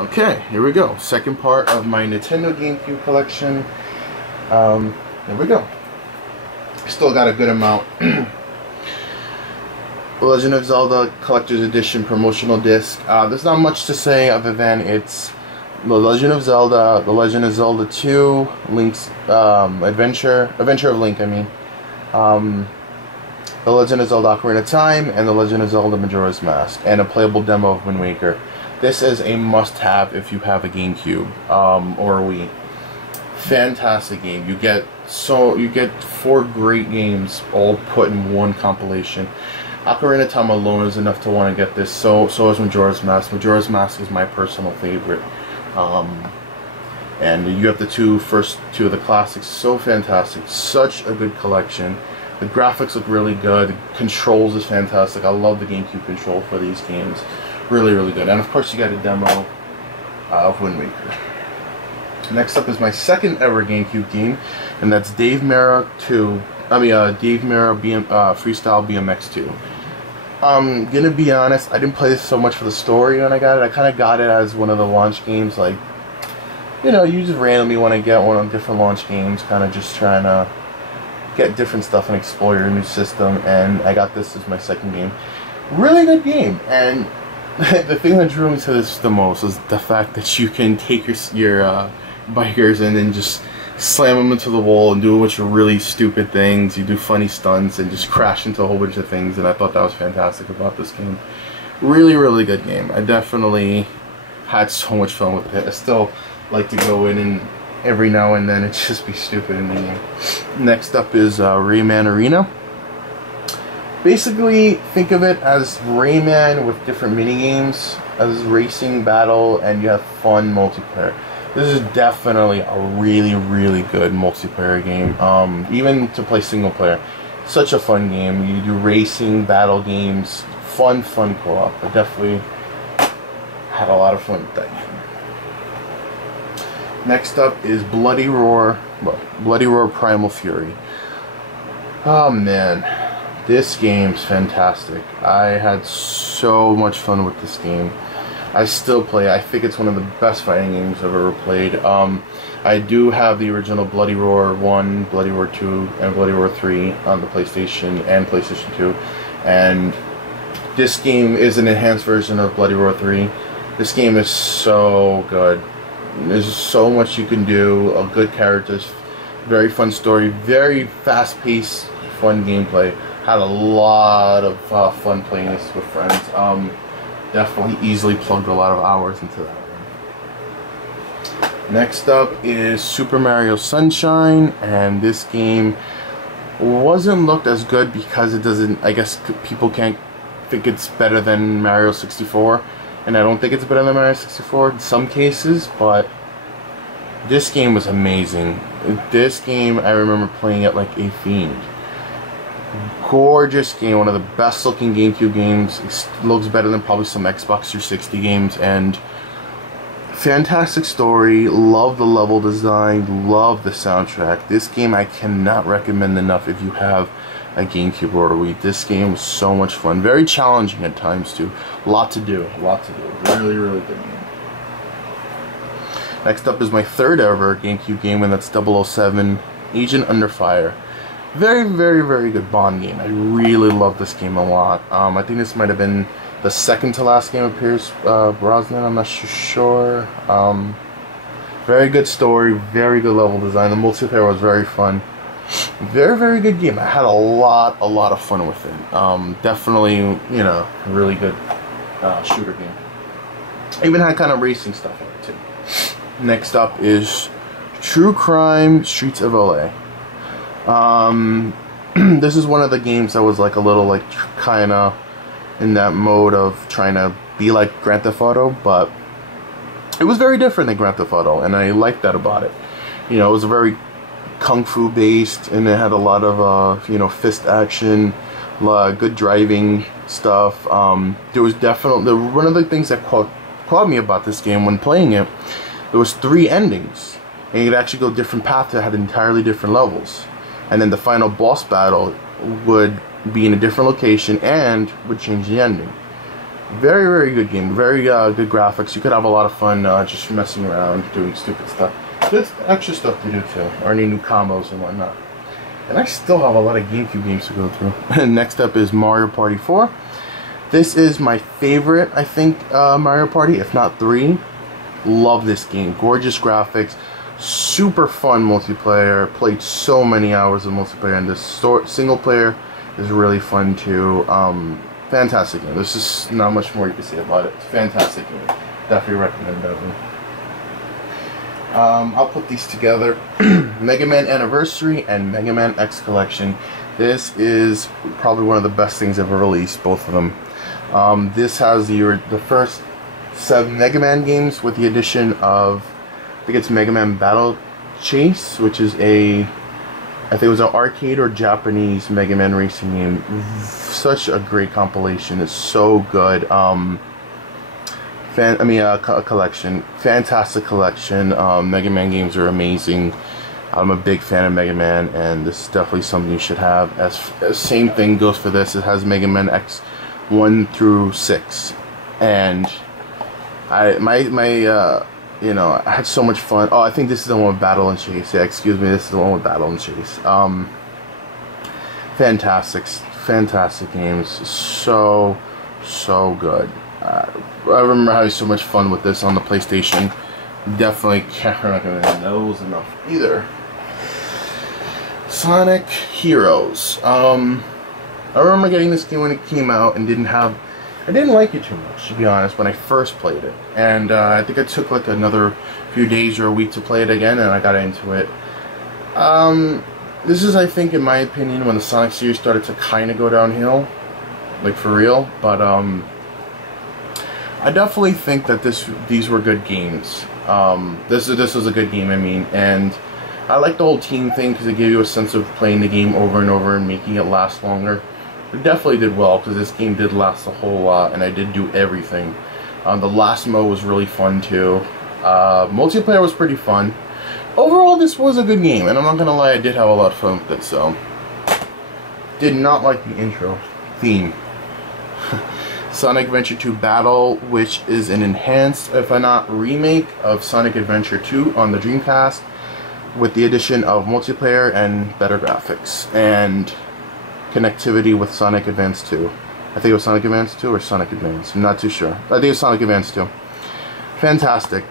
Okay, here we go. Second part of my Nintendo GameCube collection. Here we go. Still got a good amount. The Legend of Zelda Collector's Edition promotional disc. There's not much to say other than it's The Legend of Zelda, The Legend of Zelda 2, Link's Adventure of Link, I mean. The Legend of Zelda Ocarina of Time, and The Legend of Zelda Majora's Mask, and a playable demo of Wind Waker. This is a must-have if you have a GameCube or a Wii. Fantastic game. You get 4 great games all put in one compilation. Ocarina of Time alone is enough to want to get this. So is Majora's Mask. Majora's Mask is my personal favorite. And you have the first two of the classics. So fantastic. Such a good collection. The graphics look really good. The controls is fantastic. I love the GameCube control for these games. Really, really good. And of course you got a demo of Wind Waker. Next up is my second ever GameCube game, and that's Dave Mirra Freestyle BMX 2. I'm gonna be honest, I didn't play this so much for the story when I got it. I kind of got it as one of the launch games, like, you know, you just randomly want to get one of different launch games, kind of just trying to get different stuff and explore your new system, and I got this as my second game. Really good game, and the thing that drew me to this the most is the fact that you can take your bikers and then just slam them into the wall and do a bunch of really stupid things. You do funny stunts and just crash into a whole bunch of things, and I thought that was fantastic about this game. Really, really good game. I definitely had so much fun with it. I still like to go in and every now and then it just be stupid in the game. Next up is Rayman Arena. Basically, think of it as Rayman with different mini-games, as racing, battle, and you have fun multiplayer. This is definitely a really, really good multiplayer game, even to play single player. Such a fun game. You do racing, battle games, fun co-op. I definitely had a lot of fun with that game. Next up is Bloody Roar Primal Fury. Oh man. This game's fantastic. I had so much fun with this game. I still play. I think it's one of the best fighting games I've ever played. I do have the original Bloody Roar 1, Bloody Roar 2, and Bloody Roar 3 on the PlayStation and PlayStation 2. And this game is an enhanced version of Bloody Roar 3. This game is so good. There's so much you can do. Good characters, very fun story, very fast-paced, fun gameplay. Had a lot of fun playing this with friends. Definitely easily plugged a lot of hours into that one. Next up is Super Mario Sunshine, and this game wasn't looked as good because it doesn't, I guess people can't think it's better than Mario 64, and I don't think it's better than Mario 64 in some cases, but this game was amazing. This game, I remember playing it like a fiend. Gorgeous game, one of the best looking GameCube games. It looks better than probably some Xbox 360 games, and fantastic story. Love the level design, love the soundtrack. This game I cannot recommend enough if you have a GameCube or a Wii. This game was so much fun. Very challenging at times too. A lot to do. Really, really good game. Next up is my third ever GameCube game, and that's 007 Agent Under Fire. Very, very, very good Bond game. I really love this game a lot. I think this might have been the second to last game of Pierce Brosnan. I'm not sure. Very good story, very good level design. The multiplayer was very fun. Very, very good game. I had a lot of fun with it. Definitely, you know, really good shooter game. I even had kind of racing stuff in it too. Next up is True Crime Streets of LA. This is one of the games that was like a little like kind of in that mode of trying to be like Grand Theft Auto, but it was very different than Grand Theft Auto, and I liked that about it. You know, it was very kung fu based, and it had a lot of you know, fist action, good driving stuff. There was definitely one of the things that caught me about this game when playing it. There was 3 endings, and you could actually go different paths that had entirely different levels. And then the final boss battle would be in a different location and would change the ending. Very, very good game. Very good graphics. You could have a lot of fun just messing around, doing stupid stuff. There's extra stuff to do too, learning new combos and whatnot. And I still have a lot of GameCube games to go through. Next up is Mario Party 4. This is my favorite, I think, Mario Party, if not 3. Love this game. Gorgeous graphics. Super fun multiplayer. Played so many hours of multiplayer, and this single player is really fun too. Fantastic game. There's just not much more you can say about it. It's a fantastic game. Definitely recommend that one. I'll put these together. Mega Man Anniversary and Mega Man X Collection. This is probably one of the best things ever released, both of them. This has the first 7 Mega Man games with the addition of, I think it's Mega Man Battle Chase, which is I think it was an arcade or Japanese Mega Man racing game. Such a great compilation. It's so good. A collection. Fantastic collection. Mega Man games are amazing. I'm a big fan of Mega Man, and this is definitely something you should have. Same thing goes for this. It has Mega Man X 1 through 6, and I had so much fun. Oh, I think this is the one with Battle and Chase. Yeah, excuse me, this is the one with Battle and Chase. Fantastic games. So good. I remember having so much fun with this on the PlayStation. Definitely can't recommend those enough either. Sonic Heroes. I remember getting this game when it came out and I didn't like it too much, to be honest, when I first played it. And I think it took like another few days or a week to play it again, and I got into it. This is, I think, in my opinion, when the Sonic series started to kind of go downhill. Like, for real. But, I definitely think that these were good games. This was a good game, I mean. And I like the whole team thing because it gave you a sense of playing the game over and over and making it last longer. It definitely did well because this game did last a whole lot, and I did do everything. The last mode was really fun too. Multiplayer was pretty fun. Overall, this was a good game, and I'm not gonna lie, I did have a lot of fun with it. So, did not like the intro theme. Sonic Adventure 2 Battle, which is an enhanced, if not remake, of Sonic Adventure 2 on the Dreamcast, with the addition of multiplayer and better graphics and connectivity with Sonic Advance 2. I think it was Sonic Advance 2 or Sonic Advance. I'm not too sure. I think it was Sonic Advance 2. Fantastic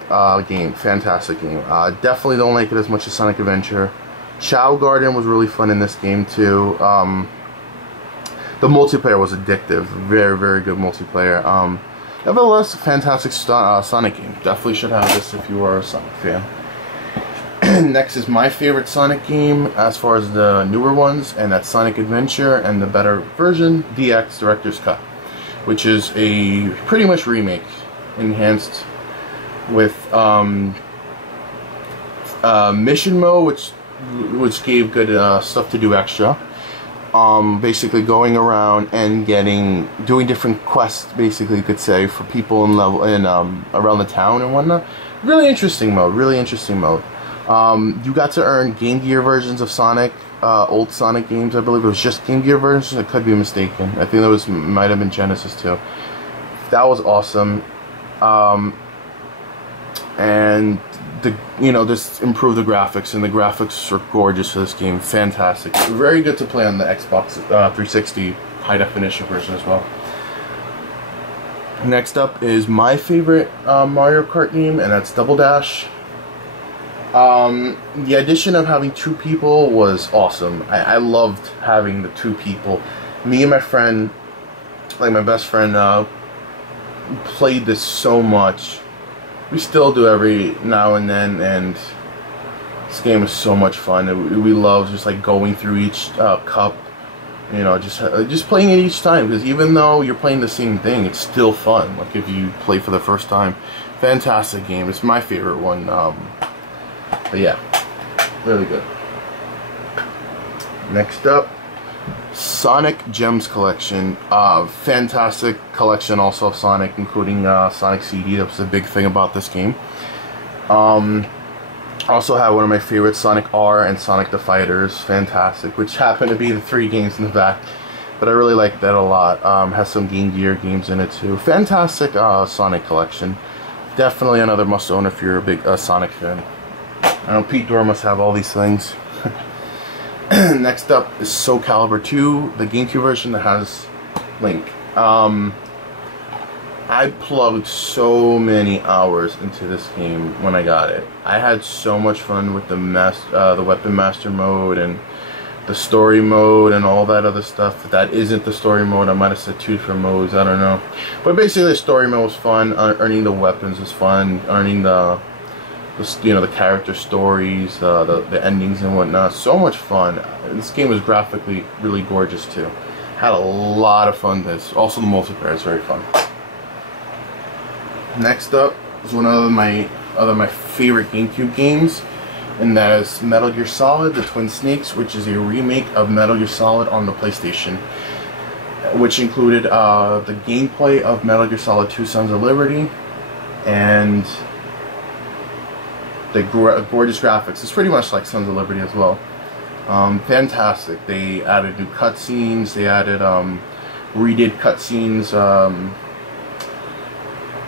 game. Fantastic game. Definitely don't like it as much as Sonic Adventure. Chao Garden was really fun in this game too. The multiplayer was addictive. Very, very good multiplayer. Nevertheless, a fantastic Sonic game. Definitely should have this if you are a Sonic fan. Next is my favorite Sonic game as far as the newer ones, and that's Sonic Adventure and the better version, DX Director's Cut, which is a pretty much remake, enhanced with mission mode, which gave good stuff to do extra. Basically going around and doing different quests, basically you could say, for people around the town and whatnot. Really interesting mode. You got to earn Game Gear versions of Sonic, old Sonic games. I believe it was just Game Gear versions. I could be mistaken. I think that might have been Genesis too. That was awesome. And just improve the graphics, and the graphics are gorgeous for this game. Fantastic. Very good to play on the Xbox 360 high definition version as well. Next up is my favorite Mario Kart game, and that's Double Dash. The addition of having 2 people was awesome. I loved having the 2 people. Me and my friend, like my best friend, played this so much. We still do every now and then, and this game is so much fun. We love just like going through each cup, just playing it each time, because even though you're playing the same thing, it's still fun. Like if you play for the first time. Fantastic game. It's my favorite one. But yeah, really good. Next up, Sonic Gems Collection. Fantastic collection also of Sonic, including Sonic CD. That was a big thing about this game. Also had one of my favorites, Sonic R and Sonic the Fighters. Fantastic, which happened to be the 3 games in the back. but I really like that a lot. Has some Game Gear games in it too. Fantastic Sonic collection. Definitely another must-own if you're a big Sonic fan. I know Pete Dore must have all these things. Next up is Soul Calibur 2, the GameCube version that has Link. I plugged so many hours into this game when I got it. I had so much fun with the Weapon Master mode and the story mode and all that other stuff. That isn't the story mode. I might have said 2 different modes. I don't know. But basically, the story mode was fun. Earning the weapons was fun. Earning the character stories, the endings and whatnot. So much fun. This game was graphically really gorgeous too. Had a lot of fun. Also the multiplayer is very fun. Next up is one of my favorite GameCube games, and that is Metal Gear Solid: The Twin Snakes, which is a remake of Metal Gear Solid on the PlayStation, which included the gameplay of Metal Gear Solid 2: Sons of Liberty and the gorgeous graphics. It's pretty much like Sons of Liberty as well. Fantastic. They added new cutscenes. They added redid cutscenes.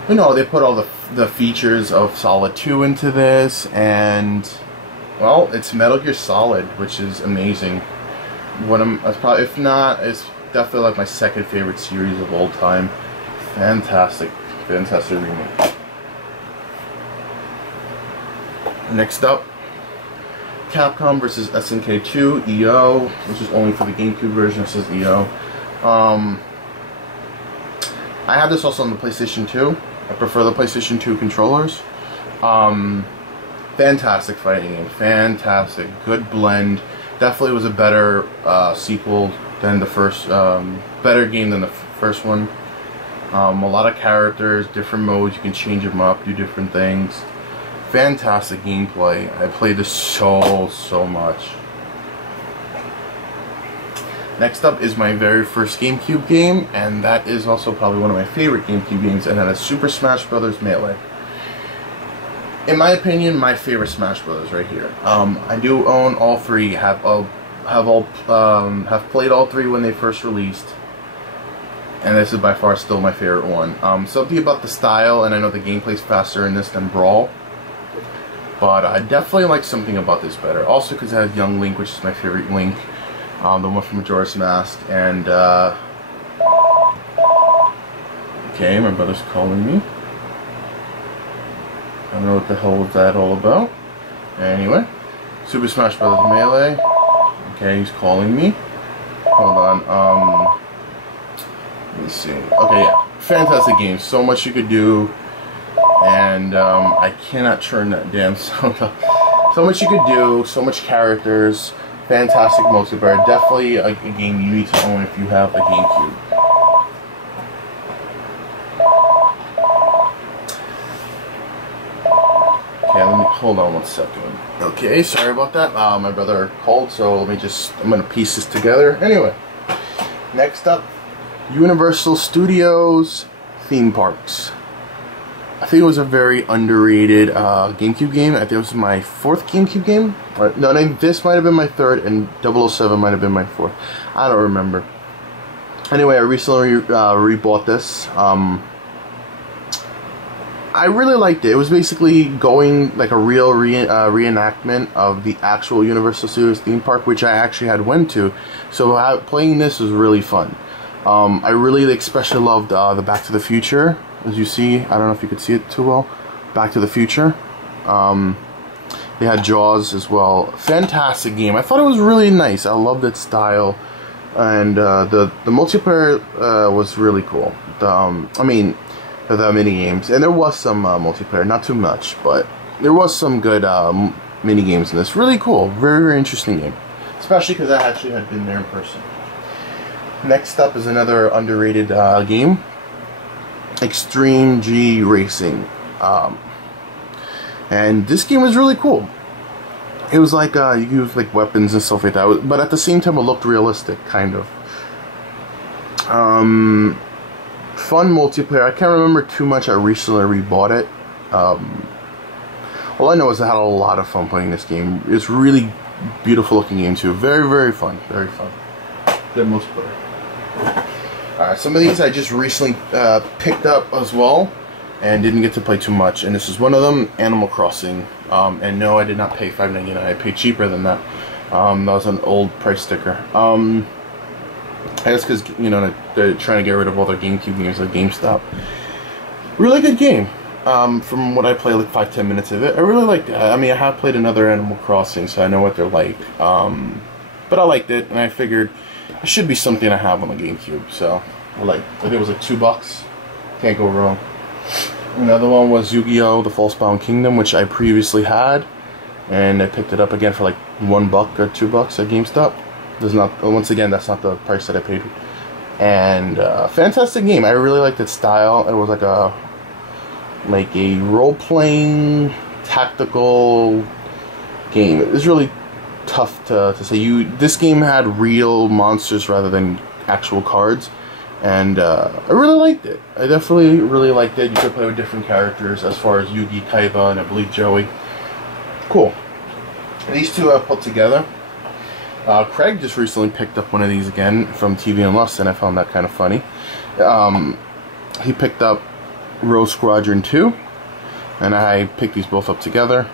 You know, they put all the features of Solid 2 into this, and well, it's Metal Gear Solid, which is amazing. If not, it's definitely like my second favorite series of all time. Fantastic remake. Next up, Capcom versus SNK 2 YuGiOh, which is only for the GameCube version. It says YuGiOh. I have this also on the PlayStation 2. I prefer the PlayStation 2 controllers. Fantastic fighting game. Fantastic. Good blend. Definitely was a better sequel than the first. Better game than the first one. A lot of characters, different modes. You can change them up, do different things. Fantastic gameplay. I played this so much. Next up is my very first GameCube game, and that is also probably one of my favorite GameCube games, and that is Super Smash Bros. Melee. In my opinion, my favorite Smash Bros. Right here. I do own all 3. Have played all 3 when they first released, and this is by far still my favorite one. Something about the style, and I know the gameplay's faster in this than Brawl, but I definitely like something about this better. Also because it has Young Link, which is my favorite Link. The one from Majora's Mask, and okay, my brother's calling me. I don't know what the hell was that all about. Anyway, Super Smash Bros. Melee. Okay, he's calling me. Hold on. Let me see. Okay, yeah, fantastic game. So much you could do, and I cannot turn that damn sound up. So much you could do. So much characters. Fantastic multiplayer. Definitely a game you need to own if you have a GameCube. Okay, let me hold on one second. Okay, sorry about that. My brother called, so I'm gonna piece this together. Anyway, next up, Universal Studios theme parks. I think it was a very underrated GameCube game. I think it was my 4th GameCube game. No, this might have been my 3rd, and 007 might have been my 4th. I don't remember. Anyway, I recently rebought this. I really liked it. It was basically going like a real reenactment of the actual Universal Studios theme park, which I actually had went to. So playing this was really fun. I really especially loved the Back to the Future. As you see, I don't know if you could see it too well. Back to the Future. They had Jaws as well. Fantastic game. I thought it was really nice. I loved its style, and the multiplayer was really cool. I mean, the mini games, and there was some multiplayer, not too much, but there was some good mini games in this. Really cool. Very interesting game, especially because I actually had been there in person. Next up is another underrated game. Extreme G Racing, and this game was really cool. It was like you use like weapons and stuff like that, but at the same time it looked realistic, kind of. Fun multiplayer. I can't remember too much. I recently rebought it. All I know is I had a lot of fun playing this game. It's really beautiful looking game too. Very fun. Very fun. Good multiplayer. Alright, some of these I just recently picked up as well, and didn't get to play too much, and this is one of them, Animal Crossing. And no, I did not pay $5.99. I paid cheaper than that. That was an old price sticker. I guess because, you know, they're trying to get rid of all their GameCube games like GameStop. Really good game. From what I played, like 5-10 minutes of it, I really liked it. I mean, I have played another Animal Crossing, so I know what they're like. But I liked it, and I figured it should be something I have on the GameCube. So, I think it was like $2. Can't go wrong. Another one was YuGiOh, The Falsebound Kingdom, which I previously had, and I picked it up again for like $1 or $2 at GameStop. Once again, that's not the price that I paid. And fantastic game. I really liked its style. It was like a role-playing tactical game. It was really tough to say. This game had real monsters rather than actual cards. And I really liked it. I definitely really liked it. You could play with different characters as far as Yugi, Kaiba, and I believe Joey. Cool. These two I put together. Craig just recently picked up one of these again from TV and Lust, and I found that kind of funny. He picked up Squadron 2, and I picked these both up together.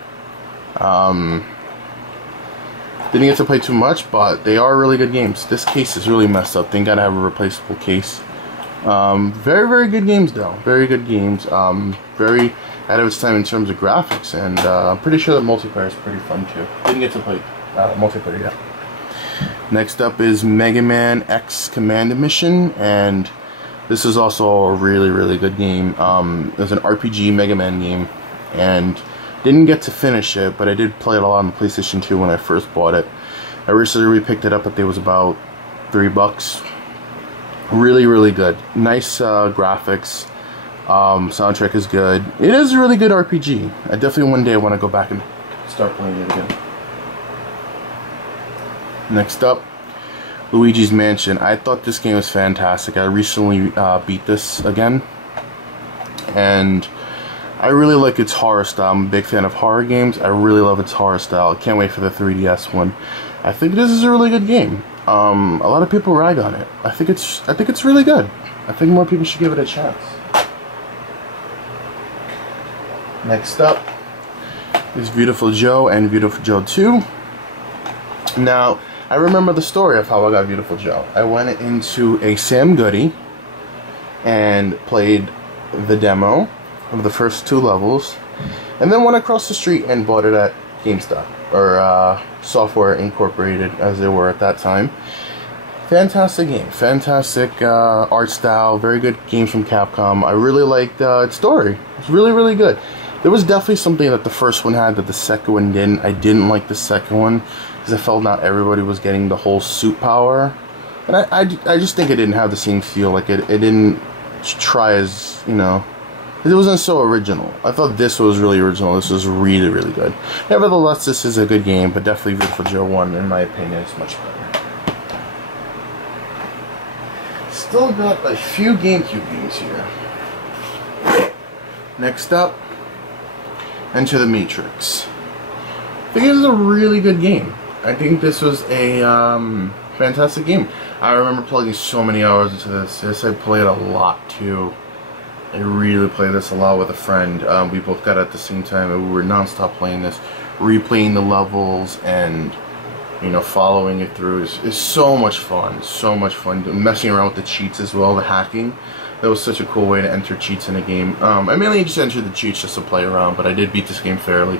Didn't get to play too much, but they are really good games. This case is really messed up. Think I'd have a replaceable case. Very, very good games, though. Very good games. Very ahead of its time in terms of graphics, and I'm pretty sure the multiplayer is pretty fun, too. Didn't get to play multiplayer yet. Next up is Mega Man X Command Mission, and this is also a really, really good game. It was an RPG Mega Man game, and didn't get to finish it, but I did play it a lot on the PlayStation 2 when I first bought it. I recently re-picked it up, but it was about $3. Really, really good. Nice graphics. Soundtrack is good. It is a really good RPG. I definitely one day want to go back and start playing it again. Next up, Luigis Mansion. I thought this game was fantastic. I recently beat this again, and I really like its horror style. I'm a big fan of horror games. I really love its horror style. I can't wait for the 3DS one. I think this is a really good game. A lot of people rag on it. I think it's really good. I think more people should give it a chance. Next up is Beautiful Joe and Beautiful Joe 2. Now, I remember the story of how I got Beautiful Joe. I went into a Sam Goody and played the demo of the first 2 levels, and then went across the street and bought it at GameStop, or Software Incorporated as they were at that time. Fantastic game, fantastic art style, very good game from Capcom. I really liked its story. It's really, really good. There was definitely something that the first one had that the second one didn't. I didn't like the second one because I felt not everybody was getting the whole suit power, and I just think it didn't have the same feel. Like it didn't try as, you know, it wasn't so original. I thought this was really original. This was really, really good. Nevertheless, this is a good game, but definitely Beautiful Joe 1, in my opinion, is much better. Still got a few GameCube games here. Next up, Enter the Matrix. I think this is a really good game. I think this was a fantastic game. I remember plugging so many hours into this. I played a lot, too. I really played this a lot with a friend. We both got it at the same time, and we were non-stop playing this, replaying the levels, and, you know, following it through. It's so much fun. So much fun. Messing around with the cheats as well, the hacking. That was such a cool way to enter cheats in a game. I mainly just entered the cheats just to play around, but I did beat this game fairly.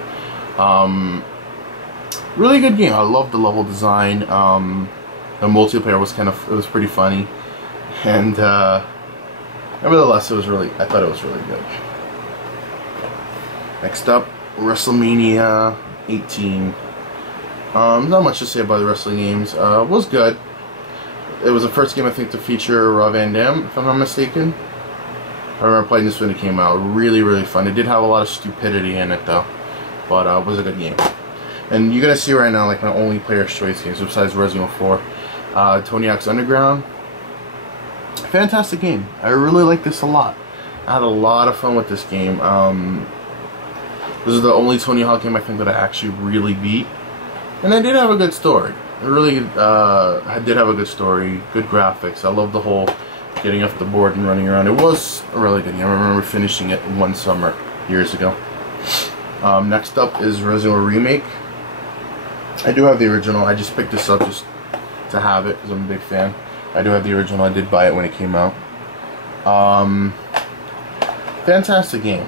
Really good game. I loved the level design. The multiplayer was it was pretty funny, and nevertheless, I thought it was really good. Next up, Wrestlemania 18. Not much to say about the wrestling games. It was good. It was the first game, I think, to feature Rob Van Dam, if I'm not mistaken. I remember playing this when it came out. Really, really fun. It did have a lot of stupidity in it, though. But it was a good game. And you're going to see right now, like, my only player's choice games, besides Resident Evil 4. Tony Hawk's Underground. Fantastic game. I really like this a lot. I had a lot of fun with this game. This is the only Tony Hawk game I think that I actually really beat. And I did have a good story. really did have a good story, good graphics. I love the whole getting off the board and running around. It was a really good game. I remember finishing it one summer years ago. Next up is Resident Evil Remake. I do have the original. I just picked this up just to have it because I'm a big fan. I do have the original. I did buy it when it came out. Fantastic game.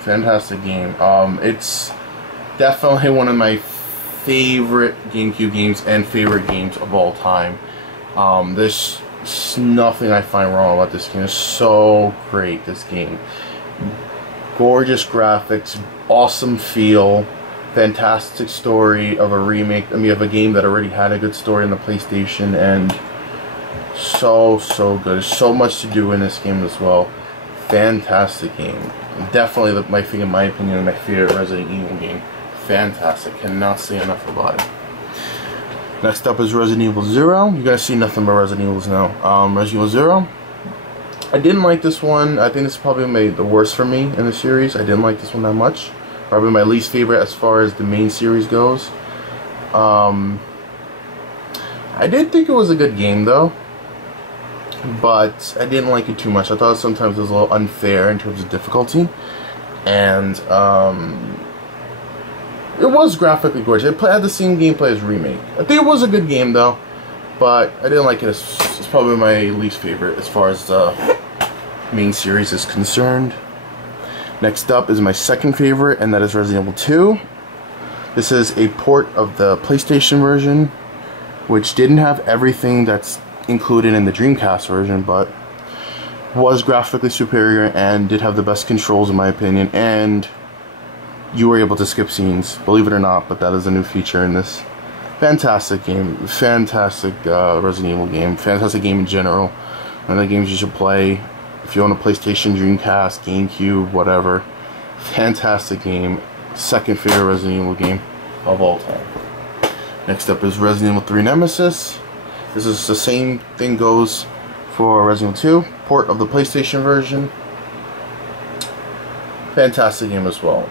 Fantastic game. It's definitely one of my favorite GameCube games and favorite games of all time. There's nothing I find wrong about this game. It's so great, this game. Gorgeous graphics, awesome feel, fantastic story of a remake. I mean, of a game that already had a good story on the PlayStation, and so good. There's so much to do in this game as well. Fantastic game. Definitely in my opinion, my favorite Resident Evil game. Fantastic. Cannot say enough about it. Next up is Resident Evil 0. You guys see nothing but Resident Evils now. Resident Evil 0. I didn't like this one. I think this probably made the worst for me in the series. I didn't like this one that much. Probably my least favorite as far as the main series goes. I did think it was a good game though, but I didn't like it too much. I thought sometimes it was a little unfair in terms of difficulty, and it was graphically gorgeous. It had the same gameplay as Remake. I think it was a good game though, but I didn't like it. It's probably my least favorite as far as the main series is concerned. Next up is my second favorite, and that is Resident Evil 2. This is a port of the PlayStation version, which didn't have everything that's included in the Dreamcast version, but was graphically superior and did have the best controls in my opinion, and you were able to skip scenes, believe it or not, but that is a new feature in this. Fantastic game, fantastic Resident Evil game, fantastic game in general. One of the games you should play if you own a PlayStation, Dreamcast, Gamecube, whatever. Fantastic game, second favorite Resident Evil game of all time. Next up is Resident Evil 3 Nemesis. This is the same thing goes for Resident Evil 2, port of the PlayStation version. Fantastic game as well.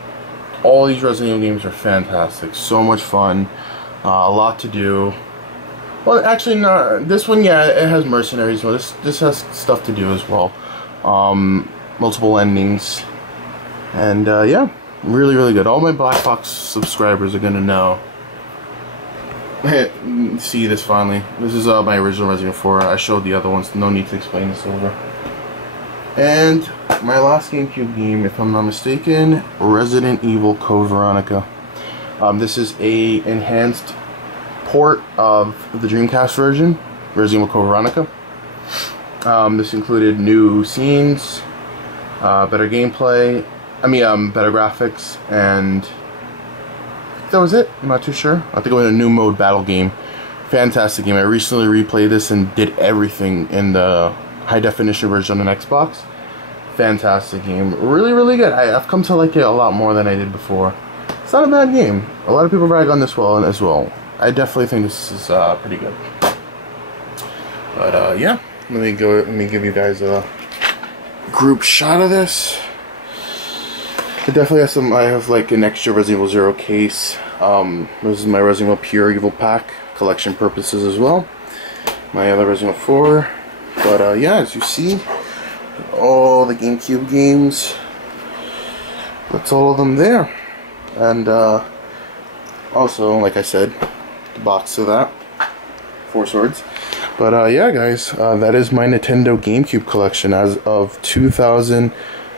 All these Resident Evil games are fantastic. So much fun. A lot to do. Well, actually, no. This one, yeah, it has mercenaries. Well, this has stuff to do as well. Multiple endings. And, yeah. Really good. All my Black Box subscribers are gonna know. See this finally. This is my original Resident Evil 4. I showed the other ones. No need to explain this over. And my last GameCube game, if I'm not mistaken, Resident Evil Code Veronica. This is a enhanced port of the Dreamcast version, Resident Evil Code Veronica. This included new scenes, better gameplay, better graphics, and that was it. I'm not too sure. I think it was a new mode battle game. Fantastic game. I recently replayed this and did everything in the high definition version on an Xbox. Fantastic game. Really good. I've come to like it a lot more than I did before. It's not a bad game. A lot of people brag on this as well. I definitely think this is pretty good. But yeah, let me give you guys a group shot of this. I definitely have I have like an extra Resident Evil 0 case. This is my Resident Evil Pure Evil pack, collection purposes as well. My other Resident Evil 4. But yeah, as you see, all the GameCube games, that's all of them there. And also, like I said, the box of that, 4 swords. But yeah, guys, that is my Nintendo GameCube collection as of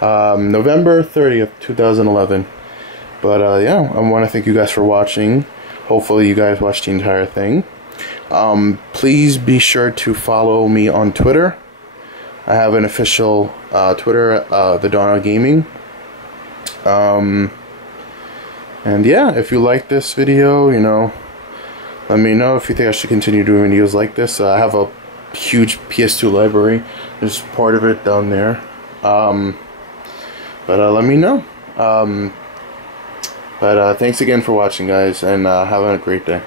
November 30th, 2011. But yeah, I want to thank you guys for watching. Hopefully you guys watched the entire thing. Please be sure to follow me on Twitter. I have an official Twitter, The Dawn of Gaming. And yeah, if you like this video, you know, let me know if you think I should continue doing videos like this. I have a huge PS2 library. There's part of it down there. But let me know. But thanks again for watching, guys, and have a great day.